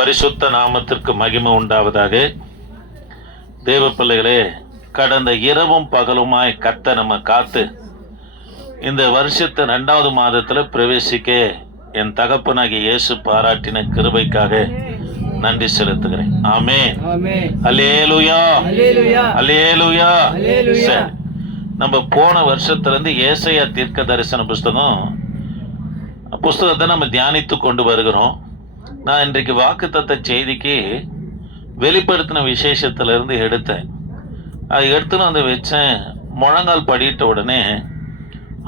பரிசுத்த நாமத்திற்கு மகிமை உண்டாவதாக. தேவ பிள்ளைகளே, கடந்த இரவும் பகலுமாய் கர்த்தர் நம்ம காத்து இந்த வருஷத்து 2வது மாதத்தில் பிரவேசிக்க என் தகப்பனாகிய இயேசு பாராட்டின கிருபைக்காக நன்றி செலுத்துகிறேன். ஆமென். அல்லேலூயா, அல்லேலூயா. சரி, நம்ம போன வருஷத்திலிருந்து ஏசாயா தீர்க்க தரிசன புஸ்தகத்தை நம்ம தியானித்து கொண்டு வருகிறோம். நான் இன்றைக்கு வாக்குத்தத்த செய்திக்கு வெளிப்படுத்தின விசேஷத்திலிருந்து எடுத்தேன். அதை எடுத்துன்னு வந்து வச்சேன். முழங்கால் படியிட்ட உடனே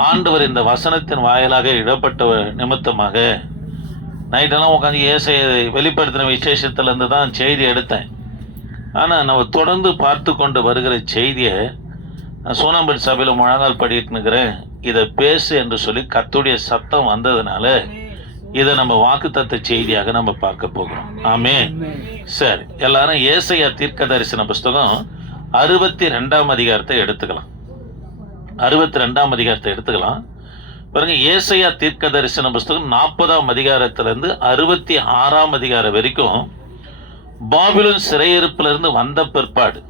ஆண்டவர் இந்த வசனத்தின் வாயிலாக இடப்பட்ட நிமித்தமாக நைட்டெல்லாம் உட்காந்து வெளிப்படுத்தின விசேஷத்திலேருந்து தான் செய்தி எடுத்தேன். ஆனால் நம்ம தொடர்ந்து பார்த்து கொண்டு வருகிற செய்தியை சோனாம்பேட் சபையில் முழங்கால் படிட்டுனுக்கிறேன், இதை பேசு என்று சொல்லி கர்த்தருடைய சத்தம் வந்ததுனால இதை நம்ம வாக்குத்தத்த செய்தியாக நம்ம பார்க்க போகிறோம். ஆமென். சரி, எல்லாரும் ஏசாயா தீர்க்க தரிசன புஸ்தகம் 62ஆம் அதிகாரத்தை எடுத்துக்கலாம். 62ஆம் அதிகாரத்தை எடுத்துக்கலாம். பாருங்க, ஏசாயா தீர்க்க தரிசன புஸ்தகம் 40ஆம் அதிகாரத்திலிருந்து 66ஆம் அதிகாரம் வரைக்கும் பாபிலோன் சிறையிருப்பிலிருந்து வந்த பிற்பாடு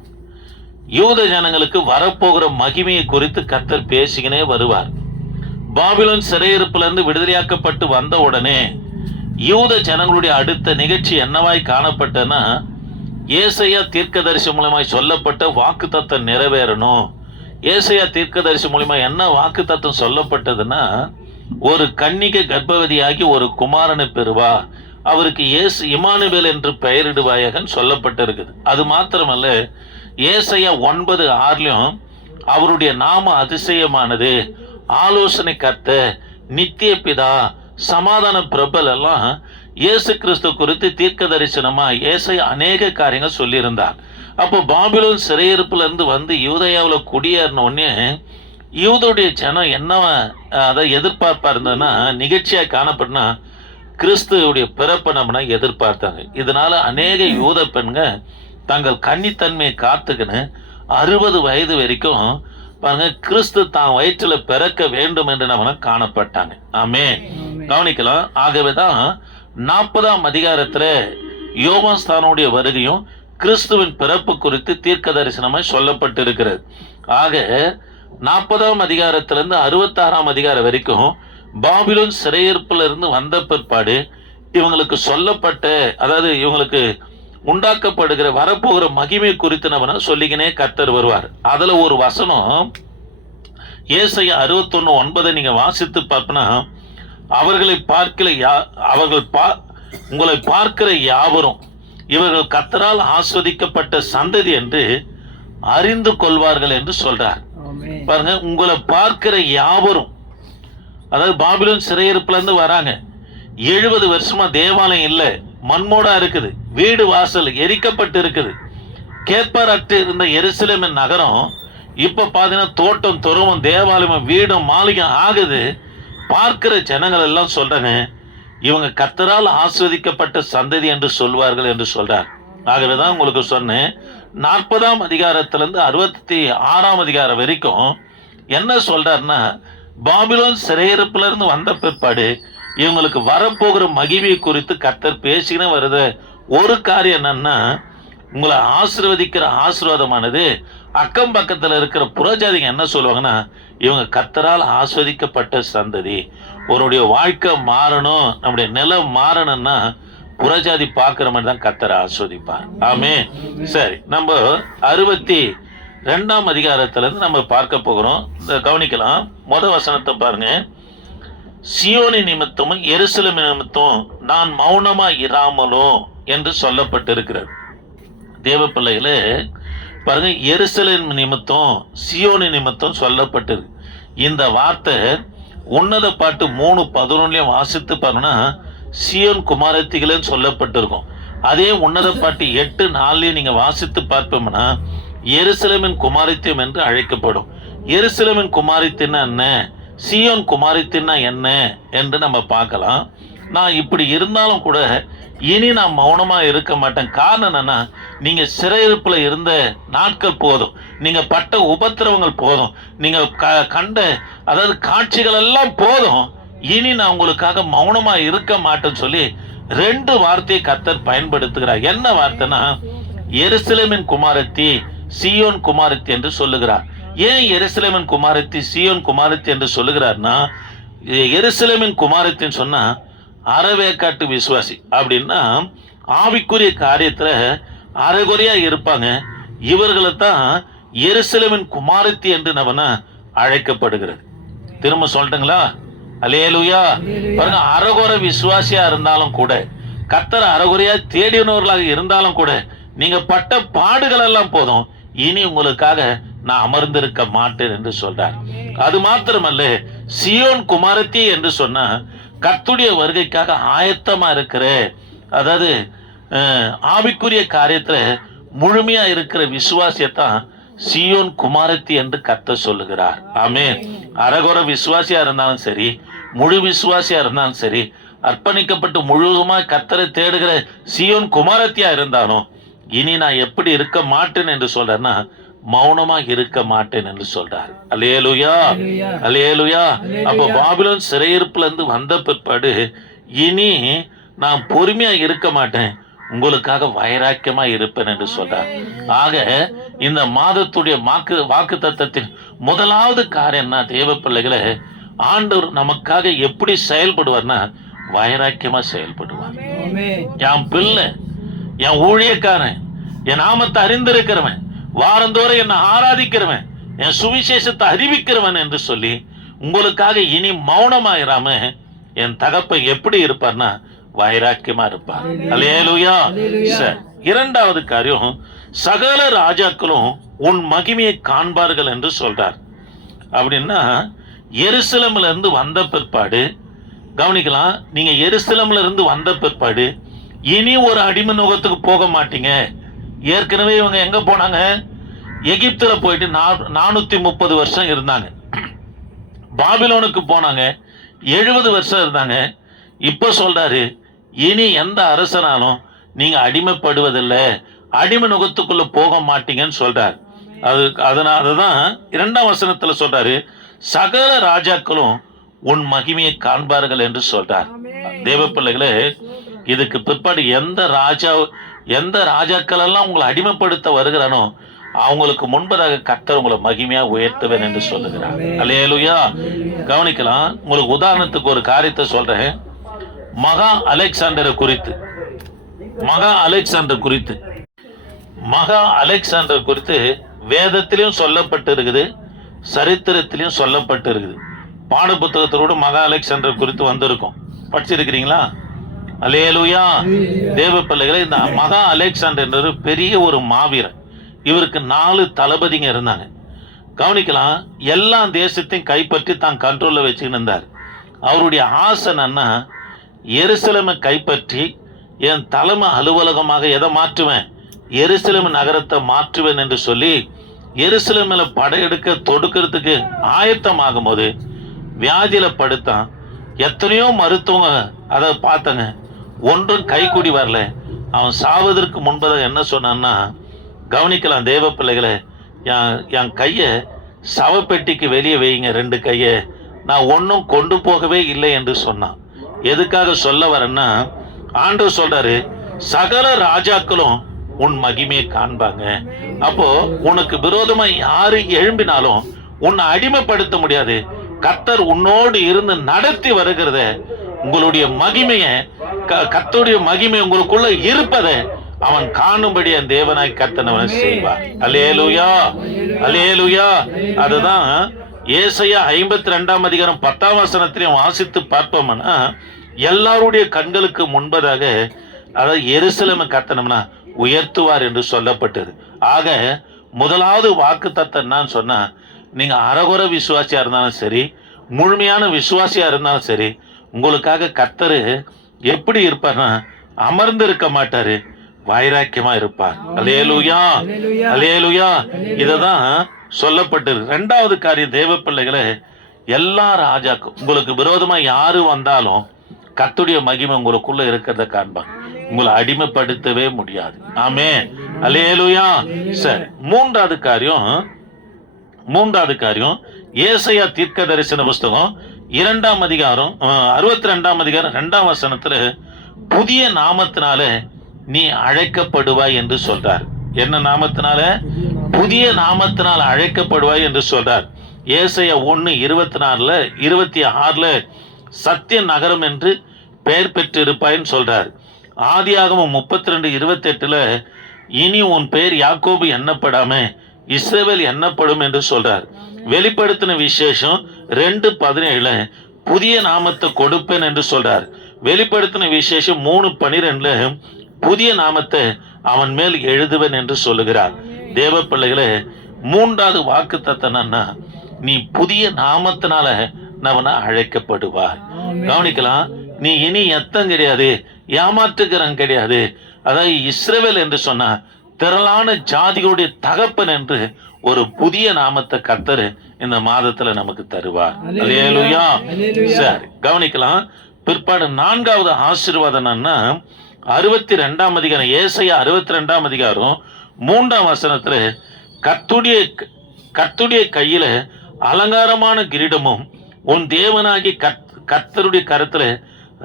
யூத ஜனங்களுக்கு வரப்போகிற மகிமையை குறித்து கர்த்தர் பேசிக்கினே வருவார். பாபிலோன் சிறையிருப்பிலிருந்து விடுதலையாக்கப்பட்டு வந்த உடனே யூத ஜனங்களுடைய அடுத்த நிகழ்ச்சி என்னவாய் காணப்பட்டனா, ஏசாயா தீர்க்கதரிசி மூலமாய் சொல்லப்பட்ட வாக்குத்தத்தம் நிறைவேறணும். ஏசாயா தீர்க்கதரிசி மூலமா என்ன வாக்குத்தத்தம் சொல்லப்பட்டதுன்னா, ஒரு கன்னிகை கர்ப்பவதியாகி ஒரு குமாரனை பெறுவா, அவருக்கு இமானுவேல் என்று பெயரிடுவாயாக சொல்லப்பட்டிருக்குது. அது மாத்திரமல்ல, ஏசாயா 9:6 அவருடைய நாம அதிசயமானது, ஆலோசனை கர்த்தர், நித்திய பிதா, சமாதான பிரபல் எல்லாம் இயேசு கிறிஸ்து குறித்து தீர்க்க தரிசனமா ஏசாயா அநேக காரியங்கள் சொல்லியிருந்தார். அப்போ பாபிலோன் சிறையிருப்புல இருந்து வந்து யூதயாவில் குடியேறின உடனே யூதோடைய ஜனம் என்ன அதை எதிர்பார்ப்பா இருந்ததுன்னா, நிகழ்ச்சியாக காணப்படனா கிறிஸ்துவுடைய பிறப்பை நம்ம எதிர்பார்த்தாங்க. இதனால அநேக யூத பெண்கள் தங்கள் கன்னித்தன்மையை காத்துக்கின்னு 60 வயது வரைக்கும் பாருங்க கிறிஸ்து தான் வயிற்றில் பிறக்க வேண்டும் என்று நம்ம காணப்பட்டாங்க. ஆமென். கவனிக்கலாம். ஆகவே தான் 40ஆம் அதிகாரத்தில் யோவான்ஸ்தானுடைய வருகையும் கிறிஸ்துவின் பிறப்பு குறித்து தீர்க்க தரிசனமாய் சொல்லப்பட்டிருக்கிறது. ஆக 40ஆம் அதிகாரத்திலிருந்து 66ஆம் அதிகாரம் வரைக்கும் பாபிலோன் சிறையிருப்பிலிருந்து வந்த பிற்பாடு இவங்களுக்கு சொல்லப்பட்ட, அதாவது இவங்களுக்கு உண்டாக்கப்படுகிற வரப்போகிற மகிமை குறித்து நம்ம சொல்லிக்கினே கர்த்தர் வருவார். அதுல ஒரு வசனம் ஏசாயா 61:9 நீங்க வாசித்து பார்ப்பனா, அவர்களை உங்களை பார்க்கிற யாவரும் இவர்கள் கர்த்தரால் ஆஸ்வதிக்கப்பட்ட சந்ததி என்று அறிந்து கொள்வார்கள் என்று சொல்றார். பாருங்க, உங்களை பார்க்கிற யாவரும், அதாவது பாபிலோன் சிறையிருப்புல இருந்து வராங்க. 70 வருஷமா தேவாலயம் இல்லை, மண்மோடா இருக்குது, வீடு வாசல் எரிக்கப்பட்டு இருக்குது. கேட்பாரற்று இருந்த எருசலேமின் நகரம் இப்ப பாத்தீங்கன்னா தோட்டம் துறவும் தேவாலயம் வீடும் மாளிகை ஆகுது. பார்க்கிற ஜனங்கள் எல்லாம் சொல்றாங்க, இவங்க கர்த்தரால் ஆஸ்வதிக்கப்பட்ட சந்ததி என்று சொல்வார்கள் என்று சொல்றார். ஆகவேதான் உங்களுக்கு சொன்னேன், 40ஆம் அதிகாரத்திலிருந்து 66ஆம் அதிகாரம் வரைக்கும் என்ன சொல்றாருன்னா, பாபிலோன் சிறையிருப்புல இருந்து வந்த பிற்பாடு இவங்களுக்கு வரப்போகிற மகிமை குறித்து கர்த்தர் பேசினே வருது. ஒரு காரியம் என்னன்னா, உங்களை ஆசீர்வதிக்கிற ஆசீர்வாதமானது அக்கம் பக்கத்தில் இருக்கிற புறஜாதிங்க என்ன சொல்லுவாங்கன்னா, இவங்க கர்த்தரால் ஆஸ்வதிக்கப்பட்ட சந்ததி. ஒருடைய வாழ்க்கை மாறணும், நம்முடைய நிலம் மாறணும்னா புறஜாதி பார்க்குற மாதிரி தான் கர்த்தரை ஆஸ்வதிப்பார். ஆமே. சரி, நம்ம 62ஆம் அதிகாரத்திலிருந்து நம்ம பார்க்க போகிறோம். கவனிக்கலாம். முதல் வசனத்தை பாருங்க. சியோனி நிமித்தமும் எருசலேம் நிமித்தம் நான் மௌனமா இராமலோ என்று சொல்லப்பட்டிருக்கிறது. தேவ பிள்ளைகளே பாருங்க, எருசலேம் நிமித்தம் சியோனி நிமித்தம் சொல்லப்பட்டிருக்கு. இந்த வார்த்தை உன்னத பாட்டு 3:11 வாசித்து பாருங்கன்னா சியோன் குமாரத்திகளேன்னு சொல்லப்பட்டிருக்கும். அதே உன்னத பாட்டு 8:4 நீங்க வாசித்து பார்ப்போம்னா எருசலேமின் குமாரத்தியம் என்று அழைக்கப்படும். எருசலேமின் குமாரத்தின்னா என்ன, சியோன் குமாரத்தின்னா என்ன என்று நம்ம பார்க்கலாம். நான் இப்படி இருந்தாலும் கூட இனி நான் மௌனமா இருக்க மாட்டேன். காரணம் என்னன்னா, நீங்க சிறையிருப்புல இருந்த நாட்கள் போதும், நீங்க பட்ட உபத்திரவங்கள் போதும், நீங்க கண்ட அதாவது காட்சிகள் எல்லாம் போதும், இனி நான் உங்களுக்காக மௌனமா இருக்க மாட்டேன்னு சொல்லி 2 வார்த்தையை கர்த்தர் பயன்படுத்துகிறார். என்ன வார்த்தைனா, எருசலேமின் குமாரத்தி, சீயோன் குமாரத்தி என்று சொல்லுகிறார். ஏன் எருசலேமின் குமாரத்தி, சீயோன் குமாரத்தி என்று சொல்லுகிறார்னா, எருசலேமின் குமாரத்தின்னு சொன்னா அறவேக்காட்டு விசுவாசி அப்படின்னா ஆவிக்குரிய காரியத்துல அரைகுறையா இருப்பாங்க. இவர்களை தான் எருசலேமின் குமாரத்தி என்று நம்ம அழைக்கப்படுகிறது. திரும்ப சொல்லட்டுங்களா? அல்லேலூயா. பாருங்க, அரைகுறை விசுவாசியா இருந்தாலும் கூட, கர்த்தர் அரைகுறையா தேடினவர்களாக இருந்தாலும் கூட, நீங்க பட்ட பாடுகள் எல்லாம் போதும், இனி உங்களுக்காக நான் அமர்ந்திருக்க மாட்டேன் என்று சொல்றார். அது மாத்திரமல்ல, சீயோன் குமாரத்தி என்று சொன்னா கர்த்தருடைய வருகைக்காக ஆயத்தமா இருக்கிற, அதாவது ஆவிக்குரிய காரியத்துல முழுமையா இருக்கிற விசுவாசியத்தான் சீயோன் குமாரத்தி என்று கர்த்தர் சொல்லுகிறார். ஆமென். அரகுற விசுவாசியா இருந்தாலும் சரி, முழு விசுவாசியா இருந்தாலும் சரி, அர்ப்பணிக்கப்பட்டு முழுவதுமா கர்த்தரை தேடுகிற சீயோன் குமாரத்தியா இருந்தாலும், இனி நான் எப்படி இருக்க மாட்டேன் என்று சொல்றேன்னா, மௌனமா இருக்க மாட்டேன் என்று சொல்றார். அல்லேலூயா, அல்லேலூயா. அப்ப பாபிலோன் சிறையிருப்புல இருந்து வந்த பிற்பாடு இனி நான் பொறுமையா இருக்க மாட்டேன், உங்களுக்காக வைராக்கியமா இருப்பேன் என்று சொல்றார். ஆக இந்த மாதத்துடைய வாக்கு தத்தத்தின் முதலாவது காரியம்னா, தேவ பிள்ளைகளை, ஆண்டவர் நமக்காக எப்படி செயல்படுவார்னா வைராக்கியமா செயல்படுவார். என் பிள்ளை, என் ஊழியக்காரன், என் நாமத்தை அறிந்திருக்கிறவன், வாரந்தோறும் என்னை ஆராதிக்கிறவன், என் சுவிசேஷத்தை அறிவிக்கிறவன் என்று சொல்லி உங்களுக்காக இனி மௌனமாயிராம என் தகப்பை எப்படி இருப்பார்னா வைராக்கியமா இருப்பார். அல்லேலூயா. இரண்டாவது காரியம், சகல ராஜாக்களும் உன் மகிமையை காண்பார்கள் என்று சொல்றார். அப்படின்னா எருசலேம்ல இருந்து வந்த பிற்பாடு கவனிக்கலாம், நீங்க எருசலேம்ல இருந்து வந்த பிற்பாடு இனி ஒரு அடிமை நுகத்துக்கு போக மாட்டீங்க. ஏற்கனவே இவங்க எங்க போனாங்க? எகிப்துல போயிட்டு 430 வருஷம் இருந்தாங்க. பாபிலோனுக்கு போனாங்க, 70 வருஷம் இருந்தாங்க. இப்ப சொல்றாரு, இனி எந்த அரசனாலும் நீங்க அடிமைப்படுவதில்லை, அடிமை நுகத்துக்குள்ள போக மாட்டீங்கன்னு சொல்றாரு. அதுதான் 2ஆம் வசனத்துல சொல்றாரு, சகல ராஜாக்களும் உன் மகிமையை காண்பார்கள் என்று சொல்றார். தேவ பிள்ளைகளே, இதுக்கு பிற்பாடு எந்த ராஜாக்கள் எல்லாம் உங்களை அடிமைப்படுத்த வருகிறானோ அவங்களுக்கு முன்பதாக கர்த்தர் உங்களை மகிமையா உயர்த்துவேன் என்று சொல்லுகிறார். அல்லேலூயா. கவனிக்கலாம், உங்களுக்கு உதாரணத்துக்கு ஒரு காரியத்தை சொல்றேன். மகா அலெக்சாண்டர் குறித்து வேதத்திலையும் சொல்லப்பட்டு இருக்குது, சரித்திரத்திலையும் சொல்லப்பட்டு இருக்குது. பாட புத்தகத்தோடு மகா அலெக்சாண்டர் குறித்து வந்திருக்கும், படிச்சிருக்கிறீங்களா? அல்லேலூயா. தேவ பிள்ளைகளை, இந்த மகா அலெக்சாண்டர் பெரிய ஒரு மாவீரன். இவருக்கு 4 தளபதிங்க இருந்தாங்க. கவனிக்கலாம், எல்லா தேசத்தையும் கைப்பற்றி தான் கண்ட்ரோல்ல வச்சுக்கிட்டு இருந்தார். அவருடைய ஆசை என்னன்னா, எருசலேமை கைப்பற்றி என் தலைமை அலுவலகமாக எதை மாற்றுவேன், எருசலேம் நகரத்தை மாற்றுவேன் என்று சொல்லி எருசலேமில் படையெடுக்க தொடுக்கிறதுக்கு ஆயத்தமாகும் போது வியாதியில படுத்தான். எத்தனையோ மருத்துவங்க அதை பார்த்தாங்க, ஒன்றும் கைக்கூடி வரல. அவன் சாவதற்கு முன்பதாக என்ன சொன்னான்னா, கவனிக்கலாம் தேவ பிள்ளைகளை, என் கையை சவப்பெட்டிக்கு வெளியே வைங்க, 2 கையை, நான் ஒன்றும் கொண்டு போகவே இல்லை என்று சொன்னான். எதுக்காக சொல்ல வரேன்னா, ஆண்டவர் சொல்றாரு, சகல ராஜாக்களும் உன் மகிமையை காண்பாங்க. அப்போ உனக்கு விரோதமா யாரு எழும்பினாலும் உன்னை அடிமைப்படுத்த முடியாது. கர்த்தர் உன்னோடு இருந்து நடத்தி வருகிறத, உங்களுடைய மகிமைய, கர்த்தருடைய மகிமை உங்களுக்குள்ள இருப்பதை அவன் காணும்படி அந்த தேவனாய் கர்த்தனவன் செய்வார். அல்லேலூயா, அல்லேலூயா. அதுதான் ஏசாயா 52ஆம் அதிகாரம் 10ஆம் வசனத்திலையும் வாசித்து பார்ப்போம்னா, எல்லாருடைய கண்களுக்கு முன்பதாக, அதாவது எருசலேமை கர்த்தனம்னா உயர்த்துவார் என்று சொல்லப்பட்டது. ஆக முதலாவது வாக்கு தத்தம் என்னன்னு சொன்னா, நீங்க அறகுற விசுவாசியா இருந்தாலும் சரி, முழுமையான விசுவாசியா இருந்தாலும் சரி, உங்களுக்காக கர்த்தர் எப்படி இருப்பார்னா அமர்ந்து இருக்க மாட்டாரு, வைராக்கியமா இருப்பார். அல்லேலூயா, அல்லேலூயா. இததான் சொல்லப்பட்டது. 2வது காரியம், தேவ பிள்ளைகளை, எல்லா ராஜாக்கும் உங்களுக்கு விரோதமா யாரு வந்தாலும் கர்த்தருடைய மகிமை உங்களுக்குள்ள இருக்கிறத காண்பாங்க, உங்களை அடிமைப்படுத்தவே முடியாது. ஆமென், அல்லேலூயா. சரி, மூன்றாவது காரியம் ஏசாயா தீர்க்க தரிசன புஸ்தகம் 2ஆம் அதிகாரம் 62ஆம் அதிகாரம் 2ஆம் வசனத்துல புதிய நாமத்தினால நீ அழைக்கப்படுவாய் என்று சொல்றார். என்ன நாமத்தினால? புதிய நாமத்தினால் அழைக்கப்படுவாய் என்று சொல்றார். ஏசாயா 1:24 26 சத்திய நகரம் என்று பெயர் பெற்றிருப்பாய்ன்னு சொல்றார். ஆதியாகமம் 32:28 இனி உன் பெயர் யாக்கோபு எண்ணப்படாம இஸ்ரவேல் எண்ணப்படும் என்று சொல்றார். வெளிப்படுத்தின விசேஷம் 2:17 புதிய நாமத்தை கொடுப்பேன் என்று சொல்றார். வெளிப்படுத்தின விசேஷம் 3:12 புதிய நாமத்தை அவன் மேல் எழுதுவேன் என்று சொல்லுகிறார். தேவ பிள்ளைகளே, மூன்றாவது வாக்கு தத்தனா, நீ புதிய நாமத்தினால அவனை அழைக்கப்படுவார். கவனிக்கலாம், நீ இனி எத்தம் கிடையாது, ஏமாற்றுகிறன் கிடையாது. அதாவது இஸ்ரவேல் என்று சொன்னா திரளான ஜாதிகளுடைய தகப்பன் என்று ஒரு புதிய நாமத்தை கர்த்தர் இந்த மாதத்துல நமக்கு தருவார். அல்லேலூயா. சரி, கவனிக்கலாம். பிற்பாடு 4வது ஆசீர்வாதம் என்னன்னா 62ஆம் அதிகாரம், ஏசாயா 62ஆம் அதிகாரம் 3ஆம் வசனத்துல கர்த்தருடைய கையில அலங்காரமான கிரீடமும் உன் தேவனாகி கர்த்தருடைய கருத்துல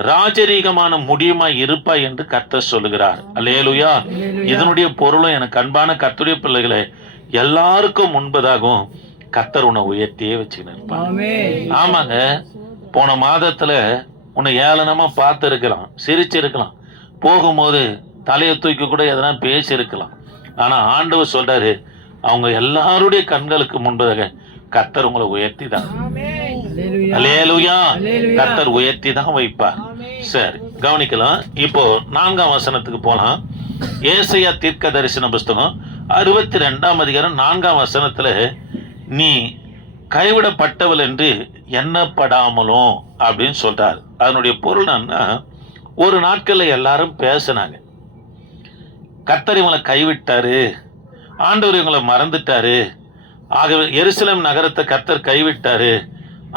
ராஜரீகமான முடியுமாய் இருப்பாய் என்று கர்த்தர் சொல்லுகிறார். அல்லேலூயா. இதனுடைய பொருளும் எனக்கு அன்பான கர்த்தருடைய பிள்ளைகளை, எல்லாருக்கும் முன்பதாகவும் கர்த்தர் உன்னை உயர்த்தியே வச்சுக்கிட்டு. ஆமாங்க, போன மாதத்துல உன்னை ஏளனமா பார்த்து இருக்கலாம், சிரிச்சிருக்கலாம், போகும்போது தலையை தூக்கி கூட எதனா பேசி இருக்கலாம். ஆனா ஆண்டவர் சொல்றாரு, அவங்க எல்லாருடைய கண்களுக்கு முன்பதாக கர்த்தர் உங்களை உயர்த்தி தான், அல்லேலூயா, கர்த்தர் உயர்த்தி தான் வைப்பார். சரி, கவனிக்கலாம். இப்போ 4ஆம் வசனத்துக்கு போலாம். ஏசாயா தீர்க்க தரிசன புஸ்தகம் 62ஆம் அதிகாரம் 4ஆம் வசனத்துல நீ கைவிடப்பட்டவள் என்று எண்ணப்படாமலும் அப்படின்னு சொல்றாரு. அதனுடைய பொருள் என்னன்னா, ஒரு நாட்கள்ல எல்லாரும் பேசினாங்க, கர்த்தர் இவங்களை கைவிட்டாரு, ஆண்டவர் இவங்களை மறந்துட்டாரு, ஆகவே எருசலேம் நகரத்தை கர்த்தர் கைவிட்டாரு,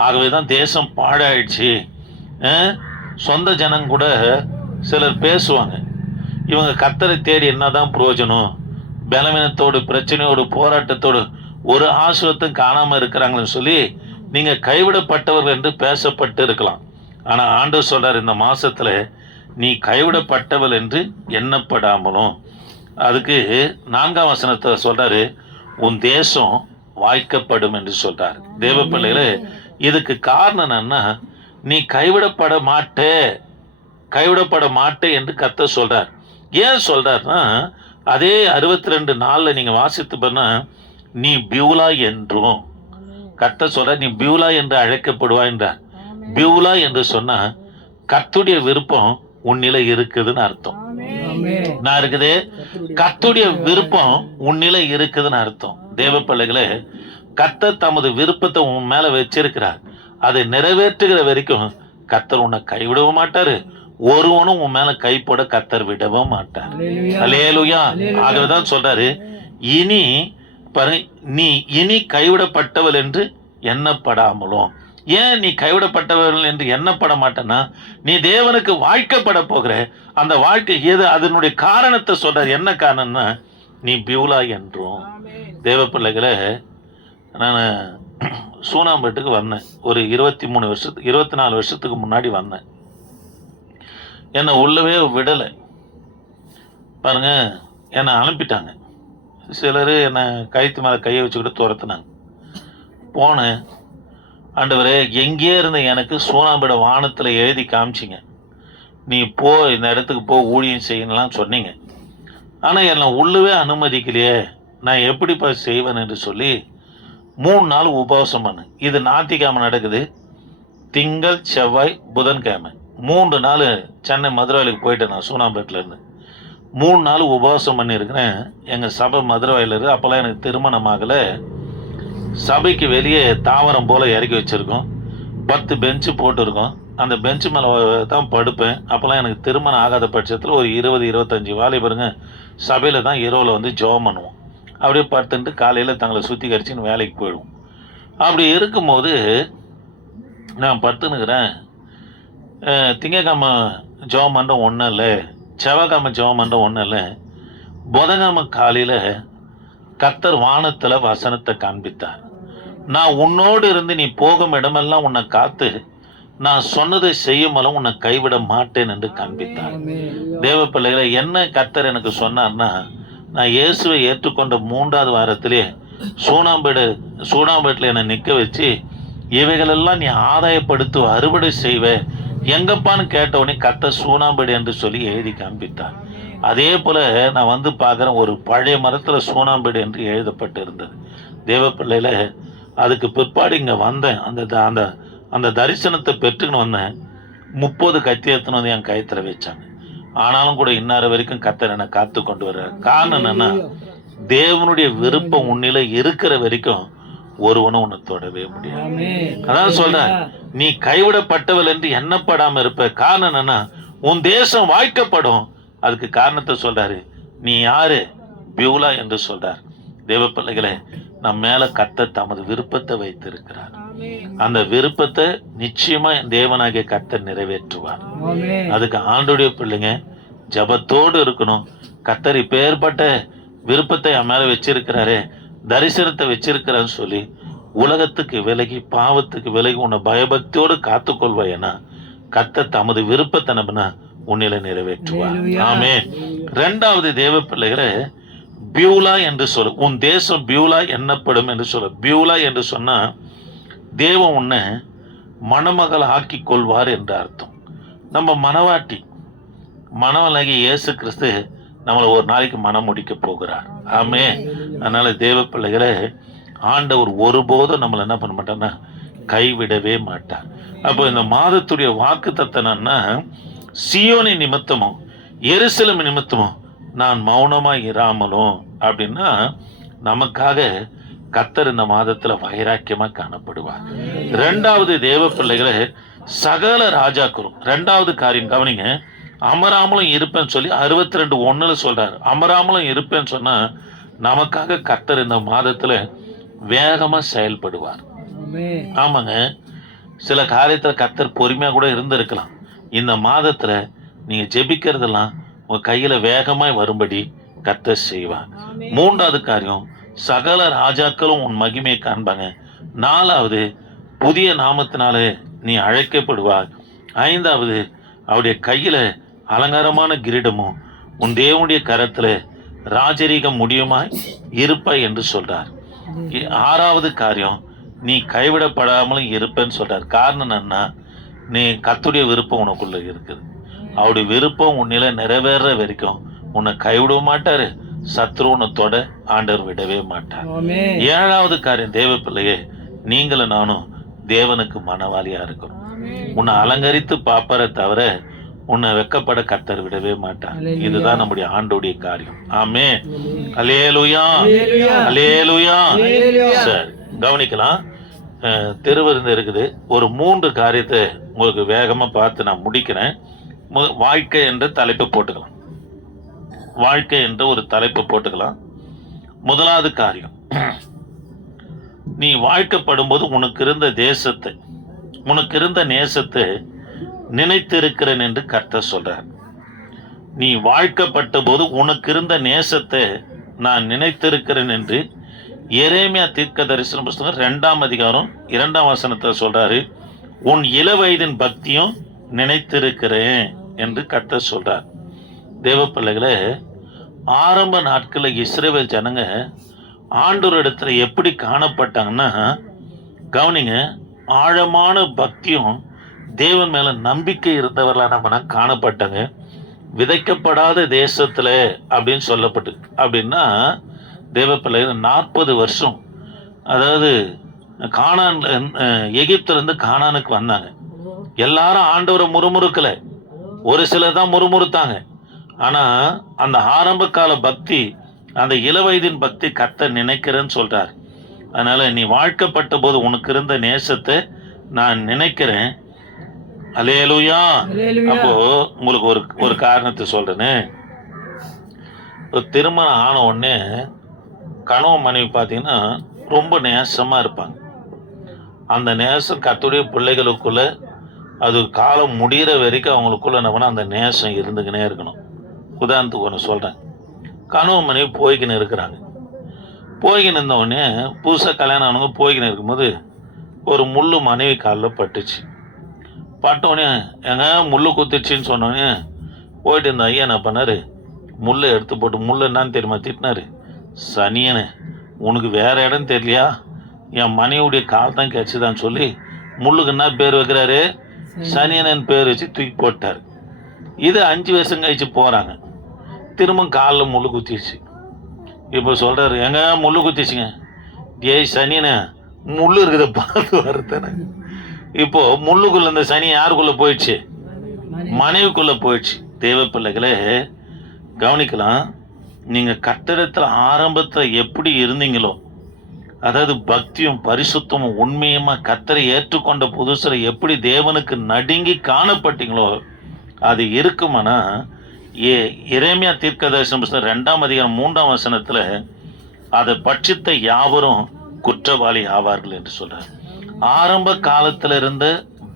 ஆகவேதான் தேசம் பாழாயிடுச்சு. சொந்த ஜனம் கூட சிலர் பேசுவாங்க, இவங்க கர்த்தரை தேடி என்னதான் பிரயோஜனம், பலவீனத்தோடு பிரச்சனையோடு போராட்டத்தோடு ஒரு ஆசிரியத்தும் காணாம இருக்கிறாங்கன்னு சொல்லி நீங்க கைவிடப்பட்டவர்கள் என்று பேசப்பட்டு இருக்கலாம். ஆனா ஆண்டவர் சொல்றார், இந்த மாசத்துல நீ கைவிடப்பட்டவள் என்று எண்ணப்படாமலும். அதுக்கு 4ஆம் வசனத்தை சொல்றாரு, உன் தேசம் வாய்க்கப்படும் என்று சொல்றாரு. தேவ பிள்ளைகளே, இதுக்கு காரணம் என்னன்னா, நீ கைவிடப்பட மாட்டே என்று கர்த்தர் சொல்றார். ஏன் சொல்றாருன்னா, அதே 62:4 நீங்க வாசித்து பண்ணா, நீ பியூலா என்றும் கர்த்தர் சொல்ற, நீ பியூலா என்று அழைக்கப்படுவாய் என்றார். பியூலா என்று சொன்னா கர்த்தருடைய விருப்பம் உன்னில இருக்குதுன்னு அர்த்தம். நான் இருக்குது, கர்த்தருடைய விருப்பம் உன்னில இருக்குதுன்னு அர்த்தம். தேவ பிள்ளைகளே, கர்த்தர் தமது விருப்பத்தை உன் மேல வச்சிருக்கிறார். அதை நிறைவேற்றுகிற வரைக்கும் கர்த்தர் உன்னை கைவிடவும் மாட்டாரு, ஒருவனும் உன் மேல கை போட கர்த்தர் விடவும் மாட்டார். அல்லேலூயா. ஆகவேதான் சொல்றாரு, இனி நீ இனி கைவிடப்பட்டவள் என்று எண்ணப்படாமலும். ஏன் நீ கைவிடப்பட்டவர்கள் என்று எண்ணப்பட மாட்டேன்னா, நீ தேவனுக்கு வாழ்க்கப்பட போகிற அந்த வாழ்க்கை எது, அதனுடைய காரணத்தை சொல்றார். என்ன காரணம்னா, நீ பியூலா என்றும். தேவ பிள்ளைகளை, நான் சூனாம்பேட்டுக்கு வந்தேன் ஒரு 24 வருஷத்துக்கு முன்னாடி வந்தேன். என்னை உள்ளவே விடலை பாருங்க, என்னை அனுப்பிட்டாங்க. சிலர் என்னை கழுத்து மேலே கையை வச்சுக்கிட்டு துரத்துனாங்க. போனேன், ஆண்டவரே எங்கேயே இருந்த எனக்கு சூனாம்பேட வானத்தில் எழுதி காமிச்சிங்க, நீ போ, இந்த இடத்துக்கு போ, ஊழியம் செய்யலாம் சொன்னீங்க. ஆனால் என்னை உள்ளவே அனுமதிக்கலையே, நான் எப்படிப்பா செய்வேன் என்று சொல்லி 3 நாள் உபவாசம் பண்ணேன். இது ஞாயிற்றுக்கிழமை நடக்குது, திங்கள் செவ்வாய் புதன்கிழமை 3 நாள் சென்னை மதுரவாயிலுக்கு போயிட்டேன். நான் சூனாம்பேட்டிலேருந்து 3 நாள் உபவாசம் பண்ணியிருக்கிறேன். எங்கள் சபை மதுரவாயில் இருக்குது. அப்போல்லாம் எனக்கு திருமணம் ஆகலை. சபைக்கு வெளியே தாவரம் போல் இறக்கி வச்சுருக்கோம், 10 பெஞ்சு போட்டிருக்கோம். அந்த பெஞ்சு மேலே தான் படுப்பேன். அப்போல்லாம் எனக்கு திருமணம் ஆகாத பட்சத்தில் ஒரு 20-25 வாலிபருங்க சபையில் தான் இரவில் வந்து ஜெபம் பண்ணுவோம். அப்படியே படுத்துட்டு காலையில் தங்களை சுத்திகரிச்சின்னு வேலைக்கு போயிடுவோம். அப்படி இருக்கும்போது நான் படுத்துன்னுக்கிறேன். திங்கக்கிழமை ஜெபம் பண்ணுறோம் ஒன்றும் இல்லை, செவ்வாய்க்கிழமை ஜெபம் பண்ணுறோம் ஒன்றும் இல்லை. புதன்கிழமை காலையில் கர்த்தர் வானத்தில் வசனத்தை காண்பித்தார். நான் உன்னோடு இருந்து நீ போகும் இடமெல்லாம் உன்னை காத்து நான் சொன்னதை செய்யும் அளவு உன்னை கைவிட மாட்டேன் என்று காண்பித்தார். தேவ பிள்ளைகளை என்ன கர்த்தர் எனக்கு சொன்னார்னா, நான் இயேசுவை ஏற்றுக்கொண்ட 3வது வாரத்திலே சூனாம்பேட்டில் என்னை நிற்க வச்சு, இவைகளெல்லாம் நீ ஆதாயப்படுத்துவ, அறுவடை செய்வ, எங்கப்பான்னு கேட்டவுடனே கர்த்தர் சூனாம்பேடு என்று சொல்லி எழுதி காண்பித்தார். அதே போல நான் வந்து பார்க்குறேன், ஒரு பழைய மரத்தில் சூனாம்பேடு என்று எழுதப்பட்டு இருந்தது. தேவ பிள்ளையில அதுக்கு பிற்பாடு இங்கே வந்தேன். அந்த அந்த தரிசனத்தை பெற்றுக்கின்னு வந்தேன். 30 கத்தி எடுத்துன்னு வந்து என் கயத்தில் வச்சாங்க. ஆனாலும் கூட இன்னார வரைக்கும் கர்த்தர் என்னை காத்து கொண்டு வர்றார். காரணம் என்னன்னா, தேவனுடைய விருப்பம் உன்னில இருக்கிற வரைக்கும் ஒருவனும் உன்னை தொடவே முடியாது. அதான் சொல்றேன், நீ கைவிடப்பட்டவள் என்று எண்ணப்படாம இருப்ப. காரணம் என்னன்னா, உன் தேசம் வாய்க்கப்படும். அதுக்கு காரணத்தை சொல்றாரு. நீ யாரு? பியூலா என்று சொல்றார். தேவ பிள்ளைகளே, நம் மேல கர்த்தர் தமது விருப்பத்தை வைத்திருக்கிறார். அந்த விருப்பத்தை நிச்சயமா தேவனாகிய கர்த்தர் நிறைவேற்றுவார். அதுக்கு ஆண்டோடைய பிள்ளைங்க ஜபத்தோடு இருக்கணும். கர்த்தர் இப்பேற்பட்ட விருப்பத்தை என் மேல வச்சிருக்கிறாரே, தரிசனத்தை வச்சிருக்கிறான்னு சொல்லி உலகத்துக்கு விலகி, பாவத்துக்கு விலகி உன்னை பயபக்தியோடு காத்துக்கொள்வாயனா, கர்த்தர் தமது விருப்பத்தை நம்பினா உன்னில நிறைவேற்றுவார். ஆமே. 2வது தேவ பிள்ளைகளை, பியூலா என்று சொல்ல, உன் தேசம் பியூலா எண்ணப்படும் என்று சொல்ல. பியூலா என்று சொன்னா தேவன் உன்னை மணமகள் ஆக்கி கொள்வார் என்று அர்த்தம். நம்ம மணவாட்டி, மணவனாகிய இயேசு கிறிஸ்து நம்மளை ஒரு நாளைக்கு மனம் முடிக்க போகிறார். ஆமே. அதனால தேவ பிள்ளைகளை, ஆண்டவர் ஒருபோதும் நம்மளை என்ன பண்ண மாட்டார்னா கைவிடவே மாட்டார். அப்போ இந்த மாதத்துடைய வாக்கு தத்தனா, சியோனி நிமித்தமும் எருசலேம் நிமித்தமும் நான் மௌனமாக இராமலும் அப்படின்னா, நமக்காக கர்த்தர் இந்த மாதத்துல வைராக்கியமா காணப்படுவார். 2வது தேவ பிள்ளைகளை, சகல ராஜாக்களும் 2வது காரியம் கவனிங்க, அமராமலும் இருப்பேன்னு சொல்லி 62:1 சொல்றாரு. அமராமலும் இருப்பேன்னு சொன்னா நமக்காக கர்த்தர் இந்த மாதத்துல வேகமா செயல்படுவார். ஆமாங்க, சில காரியத்துல கர்த்தர் பொறுமையா கூட இருந்திருக்கலாம். இந்த மாதத்துல நீங்க ஜெபிக்கிறதெல்லாம் உங்க கையில வேகமாய் வரும்படி கர்த்தர் செய்வார். 3வது காரியம், சகல ராஜாக்களும் உன் மகிமையை காண்பாங்க. 4வது, புதிய நாமத்தினாலே நீ அழைக்கப்படுவார். 5வது, அவருடைய கையில அலங்காரமான கிரீடமும் உன் தேவனுடைய கரத்துல ராஜரீகம் முடியுமாய் இருப்பாய் என்று சொல்றார். 6வது காரியம், நீ கைவிடப்படாமலும் இருப்பேன்னு சொல்றார். காரணம் என்னன்னா, நீ கர்த்தருடைய விருப்பம் உனக்குள்ள இருக்குது. அவருடைய விருப்பம் உன்னில நிறைவேற வரைக்கும் உன்னை கைவிட மாட்டாரு. சத்ருவனத்தோட ஆண்டவர் விடவே மாட்டார். 7வது காரியம், தேவ பிள்ளையே, நீங்களும் நானும் தேவனுக்கு மனவாளியா இருக்கணும். உன்னை அலங்கரித்து பாப்பார தவிர உன்னை வெக்கப்பட கர்த்தர் விடவே மாட்டார். இதுதான் நம்முடைய ஆண்டோடைய காரியம். ஆமே. அல்லேலூயா, அல்லேலூயா. சரி, கவனிக்கலாம். திருவிருந்து இருக்குது. ஒரு 3 காரியத்தை உங்களுக்கு வேகமா பார்த்து நான் முடிக்கிறேன். வாழ்க்கை என்ற தலைப்பை போட்டுக்கலாம். வாழ்க்கை என்ற ஒரு தலைப்பு போட்டுக்கலாம். 1வது காரியம், நீ வாழ்க்கப்படும் போது உனக்கு இருந்த தேசத்தை, உனக்கு இருந்த நேசத்தை நினைத்திருக்கிறேன் என்று கர்த்தர் சொல்றார். நீ வாழ்க்கப்பட்ட போது உனக்கு இருந்த நேசத்தை நான் நினைத்திருக்கிறேன் என்று எரேமியா தீர்க்க தரிசன புத்தகம் 2ஆம் அதிகாரம் 2ஆம் வசனத்தை சொல்றாரு. உன் இளவயதின் பக்தியும் நினைத்திருக்கிறேன் என்று கர்த்தர் சொல்றார். தேவ பிள்ளைகளே, ஆரம்ப நாட்களில் இஸ்ரவேல் ஜனங்க ஆண்டவர் இடத்துல எப்படி காணப்பட்டாங்கன்னா, கவனிங்க, ஆழமான பக்தியும் தேவன் மேல நம்பிக்கை இருந்தவர்களா நம்ம காணப்பட்டாங்க. விதைக்கப்படாத தேசத்துல அப்படின்னு சொல்லப்பட்டு, அப்படின்னா தேவ பிள்ளைகள் 40 வருஷம், அதாவது கானான், எகிப்திலிருந்து கானானுக்கு வந்தாங்க. எல்லாரும் ஆண்டவரை முறுமுறுக்கல, ஒரு சிலர் தான் முறுமுறுத்தாங்க. ஆனா அந்த ஆரம்ப கால பக்தி, அந்த இளவயதின் பக்தி கர்த்தர் நினைக்கிறேன்னு சொல்றார். அதனால நீ வாழ்க்கப்பட்ட போது உனக்கு இருந்த நேசத்தை நான் நினைக்கிறேன். அல்லேலூயா. அப்போ உங்களுக்கு ஒரு காரணத்தை சொல்றேன்னு, திருமணம் ஆன உடனே கணவன் மனைவி பார்த்தீங்கன்னா ரொம்ப நேசமா இருப்பாங்க. அந்த நேசம் கர்த்தருடைய பிள்ளைகளுக்குள்ள அது காலம் முடிகிற வரைக்கும் அவங்களுக்குள்ள என்ன பண்ணால் அந்த நேசம் இருந்துக்கினே இருக்கணும். உதாரணத்துக்கு ஒன்று சொல்கிறேன். கணவன் மனைவி போய்க்கின்னு இருக்கிறாங்க. போய்கின்னு இருந்தவுடனே புதுசாக கல்யாணம் ஆனவங்க போய்கின்னு இருக்கும்போது ஒரு முள் மனைவி காலில் பட்டுச்சு. பட்டோடனே எங்க முள்ளு குத்திடுச்சின்னு சொன்னோடனே போயிட்டு இருந்த ஐயா என்ன பண்ணார், முள்ளை எடுத்து போட்டு, முள்ளை என்னான்னு தெரியுமா திட்டினாரு, சனியனே உனக்கு வேறு இடம் தெரியலையா, என் மனைவியுடைய கால் தான் கிடச்சிதான்னு சொல்லி முள்ளுக்கு என்ன பேர் வைக்கிறாரு, சனியனன் பேர் வச்சு தூக்கி போட்டார். இது 5 வருஷம் கழிச்சு போகிறாங்க, திரும்ப காலில் முள்ளு குத்திடுச்சு. இப்போ சொல்கிறாரு, எங்க முள்ளு குத்திச்சுங்க, ஏய் சனியனை முள் இருக்குத பார்த்து வருத்தனை. இப்போது முள்ளுக்குள்ளே இந்த சனி யாருக்குள்ளே போயிடுச்சு, மனைவிக்குள்ளே போயிடுச்சு. தேவ பிள்ளைகளே கவனிக்கலாம், நீங்கள் கட்டிடத்தில் ஆரம்பத்தில் எப்படி இருந்தீங்களோ, அதாவது பக்தியும் பரிசுத்தமும் உண்மையுமா கர்த்தரை ஏற்றுக்கொண்ட புதுசில் எப்படி தேவனுக்கு நடுங்கி காணப்பட்டீங்களோ அது இருக்குமானா, எரேமியா தீர்க்கதரிசனம் 2ஆம் அதிகாரம் 3ஆம் வசனத்தில் அதை பட்சித்த யாவரும் குற்றவாளி ஆவார்கள் என்று சொல்றார். ஆரம்ப காலத்தில் இருந்த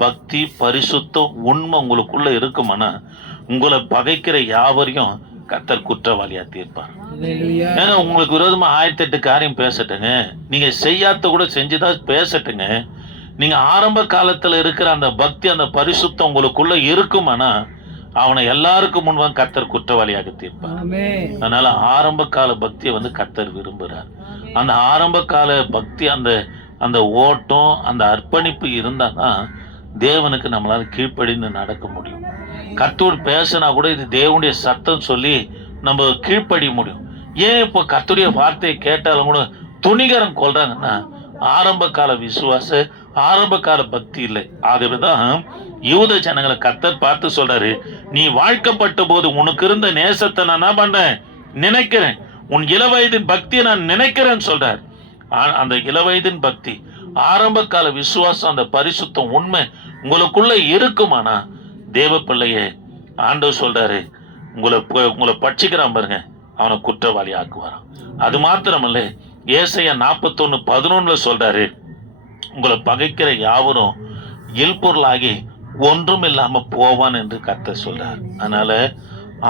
பக்தி பரிசுத்தம் உண்மை உங்களுக்குள்ள இருக்குமானா உங்களை பகைக்கிற யாவரையும் கர்த்தர் குற்றவாளியா தீர்ப்பார். ஏன்னா உங்களுக்கு விரோதமா 1008 காரியம் பேசட்டுங்க, நீங்க செய்யாத கூட செஞ்சுதான் பேசட்டுங்க, நீங்க ஆரம்ப காலத்துல இருக்கிற அந்த பக்தி அந்த பரிசுத்தம் உங்களுக்குள்ள இருக்குமானா அவனை எல்லாருக்கும் முன்பாக கர்த்தர் குற்றவாளியாக தீர்ப்பார். அதனால ஆரம்ப கால பக்தியை கர்த்தர் விரும்புகிறார். அந்த ஆரம்ப கால பக்தி அந்த அந்த ஓட்டம் அந்த அர்ப்பணிப்பு இருந்தால் தான் தேவனுக்கு நம்மளால் கீழ்ப்படிந்து நடக்க முடியும். கர்த்தர் பேசினா கூட இது தேவனுடைய சத்தம் சொல்லி நம்ம கீழ்ப்படிய முடியும். ஏன் இப்போ கர்த்தருடைய வார்த்தையை கேட்டாலும் கூட துணிகரம் கொள்றாங்கன்னா ஆரம்ப கால விசுவாச ஆரம்ப கால பக்தி இல்லை. ஆகவேதான் யூத ஜனங்களை கர்த்தர் பார்த்து சொல்றாரு, நீ வாழ்க்கப்பட்ட போது உனக்கு இருந்த நேசத்தை நான் என்ன பண்றேன் நினைக்கிறேன், உன் இளவயதின் பக்தியை நான் நினைக்கிறேன்னு சொல்றார். அந்த இளவயதின் பக்தி ஆரம்ப கால விசுவாசம் அந்த பரிசுத்தம் உண்மை உங்களுக்குள்ள இருக்குமானா தேவ பிள்ளையே ஆண்டவர் சொல்றாரு, உங்களை பட்சிக்கிறான் பாருங்க, அவனை குற்றவாளி ஆக்குவாரான். அது மாத்திரமல்ல, ஏசாயா 41:11 சொல்றாரு, உங்களை பகைக்கிற யாவரும் இல்பொருளாகி ஒன்றும் இல்லாம போவான் என்று கர்த்தர் சொல்றார். அதனால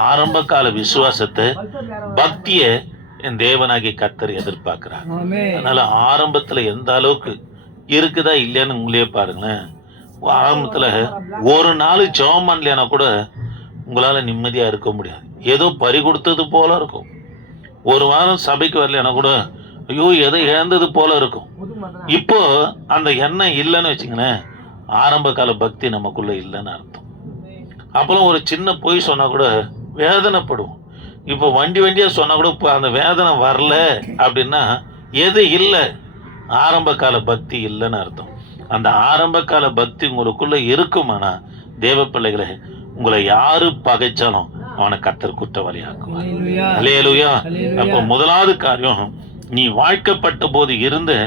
ஆரம்ப கால விசுவாசத்தை பக்திய என் தேவனாகி கர்த்தர் எதிர்பார்க்கிறார். அதனால ஆரம்பத்துல எந்த அளவுக்கு இருக்குதா இல்லையான்னு உங்களே பாருங்களேன். ஆரம்பத்துல ஒரு நாள் ஜெபம் பண்ணலைன்னா கூட உங்களால நிம்மதியா இருக்க முடியாது, ஏதோ பறி கொடுத்தது போல இருக்கும். ஒரு வாரம் சபைக்கு வரலைன்னா கூட ஐயோ எதை இழந்தது போல இருக்கும். இப்போ அந்த எண்ணம் இல்லைன்னு வச்சுங்களேன், ஆரம்ப கால பக்தி நமக்குள்ள இல்லைன்னு அர்த்தம். அப்புறம் ஒரு சின்ன பொய் சொன்னா கூட வேதனைப்படுவோம். இப்போ வண்டியா சொன்னா கூட இப்போ அந்த வேதனை வரல அப்படின்னா எது இல்லை, ஆரம்ப கால பக்தி இல்லைன்னு அர்த்தம். அந்த ஆரம்ப கால பக்தி உங்களுக்குள்ள இருக்குமானா தேவ பிள்ளைகளை உங்களை யாரு பகைச்சாலும் அவனை கர்த்தர் குற்றவாளி ஆக்குவார். அல்லேலூயா. அப்போ முதலாவது காரியம், நீ வாழ்க்கப்பட்ட போது இருந்து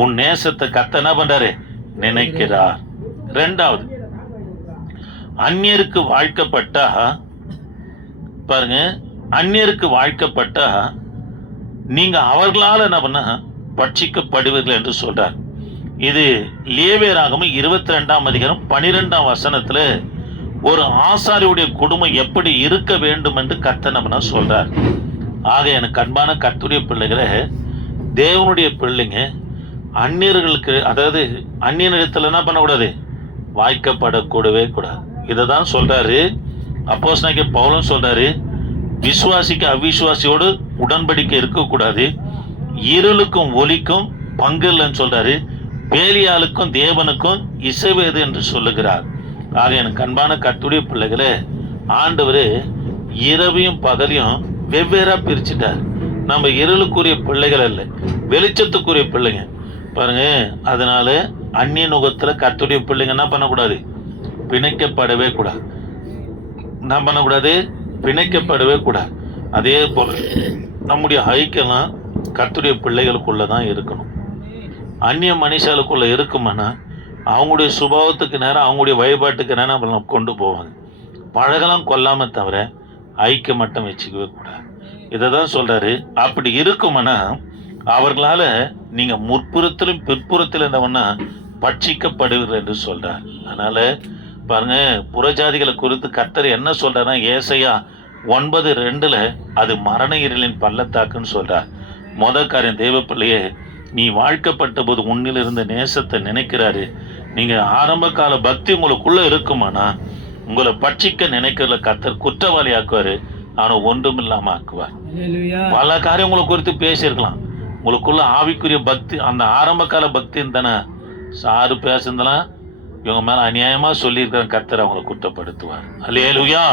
உன் நேசத்தை கர்த்தர் என்ன பண்றாரு நினைக்கிறார். ரெண்டாவது, அந்நியருக்கு வாழ்க்கப்பட்டா பாருங்க, அந்நியருக்கு வாழ்க்கப்பட்டா நீங்க அவர்களால் என்ன பண்ண பட்சிக்கப்படுவீர்கள் என்று சொல்றார். இது லேவியராகமம் 22ஆம் அதிகாரம் 12ஆம் வசனத்துல ஒரு ஆசாரியுடைய குடும்பம் எப்படி இருக்க வேண்டும் என்று கர்த்தர் நம்ம சொல்றார். ஆக எனக்கு அன்பான கர்த்தருடைய பிள்ளைகளை, தேவனுடைய பிள்ளைங்க அந்நியர்களுக்கு, அதாவது அந்நியனிடத்துல என்ன பண்ணக்கூடாது, வாய்க்கப்படக்கூடவே கூடாது. இதை தான் சொல்றாரு அப்போஸ்தலனாகிய பவுலும் சொல்றாரு, விசுவாசிக்கு அவிசுவாசியோடு உடன்படிக்கை இருக்கக்கூடாது, இருளுக்கும் ஒளிக்கும் பங்கு இல்லைன்னு சொல்றாரு, பேலியாளுக்கும் தேவனுக்கும் இசைவேது என்று சொல்லுகிறார். ஆக எனக்கு அன்பான கர்த்தருடைய பிள்ளைகளே, ஆண்டவர் இரவையும் பகலையும் வெவ்வேறா பிரிச்சுட்டார். நம்ம இருளுக்குரிய பிள்ளைகள் அல்ல, வெளிச்சத்துக்குரிய பிள்ளைங்க பாருங்க. அதனால அந்நிய நுகத்துல கர்த்தருடைய பிள்ளைங்க என்ன பண்ணக்கூடாது, பிணைக்கப்படவே கூடாது. என்ன பண்ணக்கூடாது, பிணைக்கப்படவே கூடாது. அதே போல நம்முடைய ஐக்கியெல்லாம் கர்த்தருடைய பிள்ளைகளுக்குள்ளதான் இருக்கணும். அந்நிய மனுஷாளுக்குள்ள இருக்குமானா அவங்களுடைய சுபாவத்துக்கு நேரம் அவங்களுடைய வழிபாட்டுக்கு நேரம் நம்ம கொண்டு போவாங்க. பழகலாம் கொல்லாம தவிர ஐக்கியம் மட்டும் வச்சுக்கவே கூடாது. இதை தான் சொல்றாரு. அப்படி இருக்குமானா அவர்களால நீங்க முற்புறத்திலும் பிற்புறத்திலும் என்னவனா பட்சிக்கப்படுவீர்கள் என்று சொல்றார். அதனால பாருங்க, புறஜாதிகளை குறித்து கர்த்தர் என்ன சொல்றாருன்னா, ஏசாயா 9:2 அது மரண இருளின் பள்ளத்தாக்குன்னு சொல்றார். காரியம் தேவ பிள்ளையே, நீ வாழ்க்கப்பட்ட போது உன்னில் இருந்த நேசத்தை நினைக்கிறாரு, நீங்க ஆரம்ப கால பக்தி உங்களுக்குள்ள இருக்குமானா உங்களை பட்சிக்க நினைக்கிறதுல கர்த்தர் குற்றவாளி ஆக்குவாரு. ஆனா ஒன்றும் இல்லாம ஆக்குவார். பல காரியங்களை குறித்து பேசியிருக்கலாம். உங்களுக்குள்ள ஆவிக்குரிய பக்தி, அந்த ஆரம்ப கால பக்தின்னு தானே சாரு பேசுனதெல்லாம் இவங்க மேல அநியாயமா சொல்லியிருக்கிற கர்த்தர் அவங்களை குற்றப்படுத்துவார். அல்லேலூயா.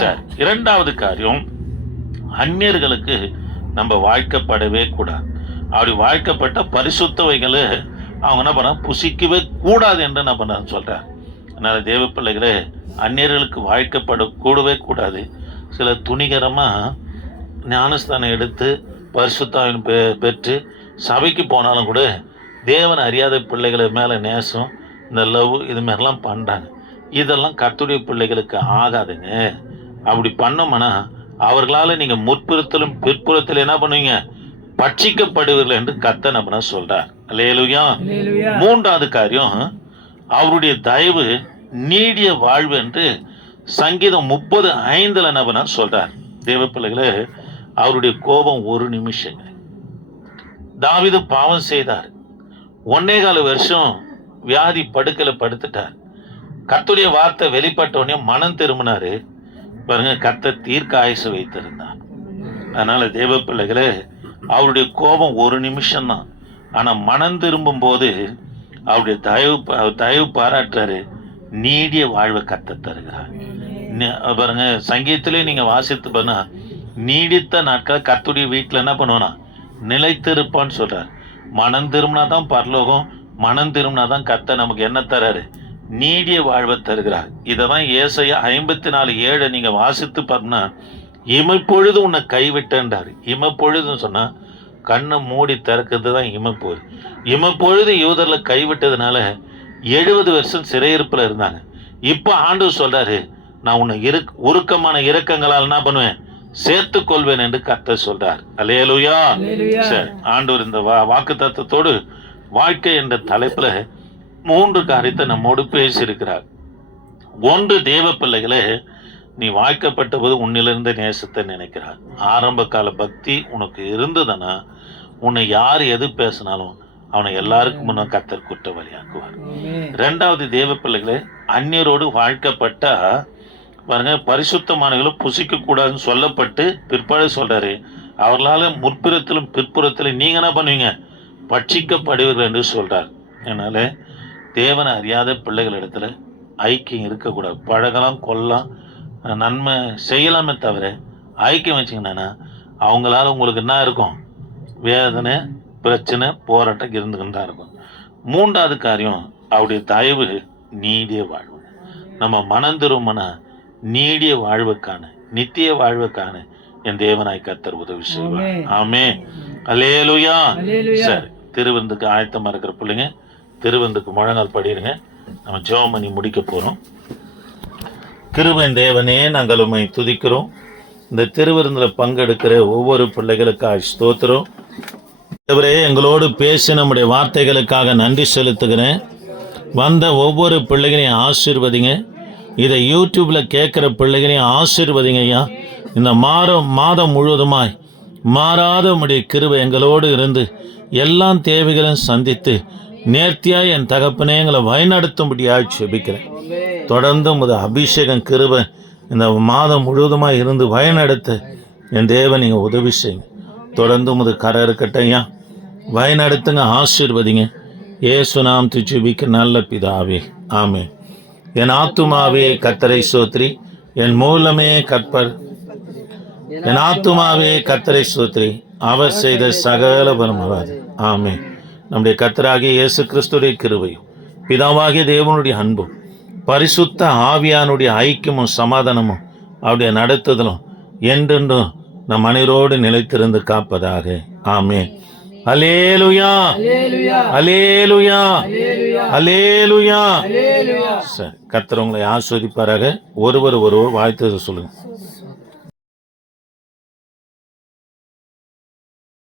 சரி, இரண்டாவது காரியம், அந்நியர்களுக்கு நம்ம வாழ்க்கப்படவே கூடாது. அப்படி வாழ்க்கப்பட்ட பரிசுத்தவைகளை அவங்க என்ன பண்ண புசிக்கவே கூடாது என்று என்ன பண்ண சொல்றார். அதனால தேவ பிள்ளைகளே, அந்நியர்களுக்கு வாழ்க்கப்படக்கூடவே கூடாது. சில துணிகரமாக ஞானஸ்தானம் எடுத்து பரிசுத்தாவின் பெற்று சபைக்கு போனாலும் கூட தேவன் அறியாத பிள்ளைகளை மேலே நேசம், இந்த லவ், இது மாதிரிலாம் பண்ணுறாங்க. இதெல்லாம் கர்த்தருடைய பிள்ளைகளுக்கு ஆகாதுங்க. அப்படி பண்ணோம்னா அவர்களால் நீங்கள் முற்புறத்திலும் பிற்புறத்தில் என்ன பண்ணுவீங்க, பட்சிக்கப்படுவீர்கள் என்று கர்த்தர் நம்ம சொல்கிறார். அல்லேலூயா. மூன்றாவது காரியம், அவருடைய தயவு நீடிய வாழ்வு என்று சங்கீதம் 30:5 என்ன சொல்றார். தேவ பிள்ளைகளே, அவருடைய கோபம் ஒரு நிமிஷம். தாவீது பாவம் செய்தார், 1.25 வருஷம் வியாதி படுக்கையில் படுத்துட்டார். கர்த்தருடைய வார்த்தை வெளிப்பட்டவனே மனம் திரும்பினாரு பாருங்க, கர்த்தர் தீர்க்க ஆயுசு வைத்திருந்தார். அதனால தேவ பிள்ளைகளே, அவருடைய கோபம் ஒரு நிமிஷம்தான். ஆனா மனம் திரும்பும் போது அவருடைய தயவு பாராட்டுறாரு, நீடிய வாழ்வை கர்த்தர் தருகிறார். பாருங்க, சங்கீதத்திலே நீங்க வாசித்து பண்ணா நீடித்த நாட்கள் கர்த்தருடைய வீட்டில் என்ன பண்ணுவோம்னா நிலைத்திருப்பான்னு சொல்றார். மனம் திரும்பினா தான் பரலோகம், மனம் திரும்பினா தான் கர்த்தர் நமக்கு என்ன தராரு, நீடிய வாழ்வை தருகிறார். இதை தான் ஏசாயா 54:7 நீங்க வாசித்து பார்த்தா, இமைப்பொழுது உன்னை கைவிட்டேன்றாரு. இமைப்பொழுதுன்னு சொன்னா கண்ணை மூடி திறக்கிறது தான் இமைப்பொழுது. இமைப்பொழுது யூதரில் கைவிட்டதுனால 70 வருஷம் சிறையிருப்பில் இருந்தாங்க. இப்போ ஆண்டவர் சொல்றாரு, நான் உன்னை உருக்கமான இரக்கங்களால் என்ன பண்ணுவேன், சேர்த்து கொள்வேன் என்று கர்த்தர் சொல்றார். அல்லேலூயா. சரி, ஆண்டவர் இந்த வாக்கு தத்தத்தோடு வாழ்க்கை என்ற தலைப்புல 3 காரியத்தை நம்மோடு பேசியிருக்கிறார். ஒன்று, தேவ பிள்ளைகளே, நீ வாழ்க்கப்பட்ட போது உன்னிலிருந்த நேசத்தை நினைக்கிறார். ஆரம்ப கால பக்தி உனக்கு இருந்ததுன்னா உன்னை யார் எது பேசினாலும் அவனை எல்லாருக்கும் முன்ன கர்த்தர் குற்றவாளியாக்குவார். 2வது, தேவ பிள்ளைகளே, அந்நியரோடு வாழ்க்கப்பட்ட பாருங்க, பரிசுத்தமானவர்களும் புசிக்க கூடாதுன்னு சொல்லப்பட்டு பிற்பாடு சொல்றாரு, அவர்களால முற்புறத்திலும் பிற்புறத்திலும் நீங்க என்ன பண்ணுவீங்க, பட்சிக்கப்படுவீர்கள் என்று சொல்றார். அதனால தேவனை அறியாத பிள்ளைகள் இடத்துல ஐக்கியம் இருக்கக்கூடாது. பழகலாம், கொல்லாம், நன்மை செய்யலாமே தவிர ஐக்கியம் வச்சிங்கன்னா அவங்களால உங்களுக்கு என்ன இருக்கும், வேதனை, பிரச்சனை, போராட்டம் இருந்துக்கிட்டு தான் இருக்கும். 3வது காரியம், அவருடைய தயவு நீடிய வாழ்வு. நம்ம மனம் திரும்பினா நீடிய வாழ்வுக்கான, நித்திய வாழ்வுக்கான என் தேவனாய் கர்த்தர் உதவி செய்வார். ஆமென். அல்லேலூயா. சரி, திருவிருந்துக்கு ஆயத்தமாக இருக்கிற பிள்ளைங்க திருவிருந்துக்கு முழங்கால் படிடுங்க. நம்ம ஜெபம் பண்ணி முடிக்க போகிறோம். கிருபையின் தேவனே, நாங்கள் உம்மை துதிக்கிறோம். இந்த திருவிருந்தில் பங்கெடுக்கிற ஒவ்வொரு பிள்ளைகளுக்காக ஸ்தோத்திரம். தேவரே, எங்களோடு பேசி நம்முடைய வார்த்தைகளுக்காக நன்றி செலுத்துகிறேன். வந்த ஒவ்வொரு பிள்ளைகளையும் ஆசீர்வதிங்க. இதை யூடியூப்பில் கேட்குற பிள்ளைகளையும் ஆசீர்வதிங்க ஐயா. இந்த மாதம் முழுவதுமாய் மாறாத உம்முடைய கிருபை எங்களோடு இருந்து எல்லா தேவைகளையும் சந்தித்து நேர்த்தியாய் என் தகப்பனே எங்களை வழிநடத்தும்படியாக செபிக்கிறேன். தொடர்ந்து உமது அபிஷேகம் கிருபை இந்த மாதம் முழுவதுமாய் இருந்து வழிநடத்த என் தேவன் நீங்கள் உதவி செய்யுங்க. தொடர்ந்து உமது கரை இருக்கட்டும் ஐயா, வழிநடத்துங்க, ஆசீர்வதிங்க. இயேசு நாமம் துதிக்க நல்ல பிதாவே, ஆமென். என் ஆத்துமாவே கர்த்தரை ஸ்தோத்திரி, என் மூலமே என் ஆத்துமாவே கர்த்தரை ஸ்தோத்திரி, அவர் செய்த சகல பரமவாது. ஆமென். நம்முடைய கர்த்தராகிய இயேசு கிறிஸ்துடைய கிருபையும் பிதாவாகிய தேவனுடைய அன்பும் பரிசுத்த ஆவியானுடைய ஐக்கியமும் சமாதானமும் அவருடைய நடத்துதலும் என்றென்றும் நம் அனைவரோடு நிலைத்திருந்து காப்பதாக. ஆமென். அல்லேலூயா, அல்லேலூயா, அல்லேலூயா. சரி, கர்த்தர் உங்களை ஆஸ்வதிப்பாராக. ஒருவர் வாழ்த்து சொல்லுங்க.